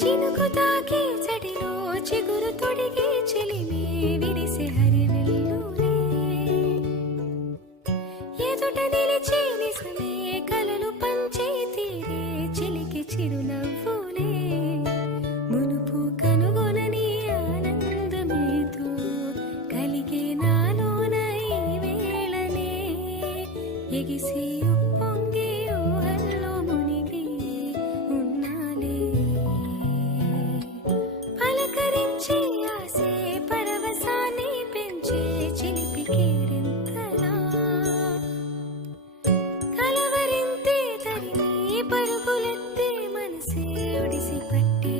చినుకు తాకే చడిలో చిగురు తొడిగే చెలిమే విరిసే హరివెల్లులే ఎదుట నిలిచే నిజమే కలలు పంచే తీరే చిలికి చిరునవ్వులే మునుపు కనుగొనని ఆనందమేతో కలిగే నాలోన ఈ వేళనే ఎగిసి ఉప్పొంగే ఊహల్లో మునిగి ఉన్నాలే పలకరించే ఆసే పరవశాన్ని పెంచే చిలిపి కేరింతలా కలవరింతే తరిమి పరుగులెత్తే మనసే ఒడిసి పట్టే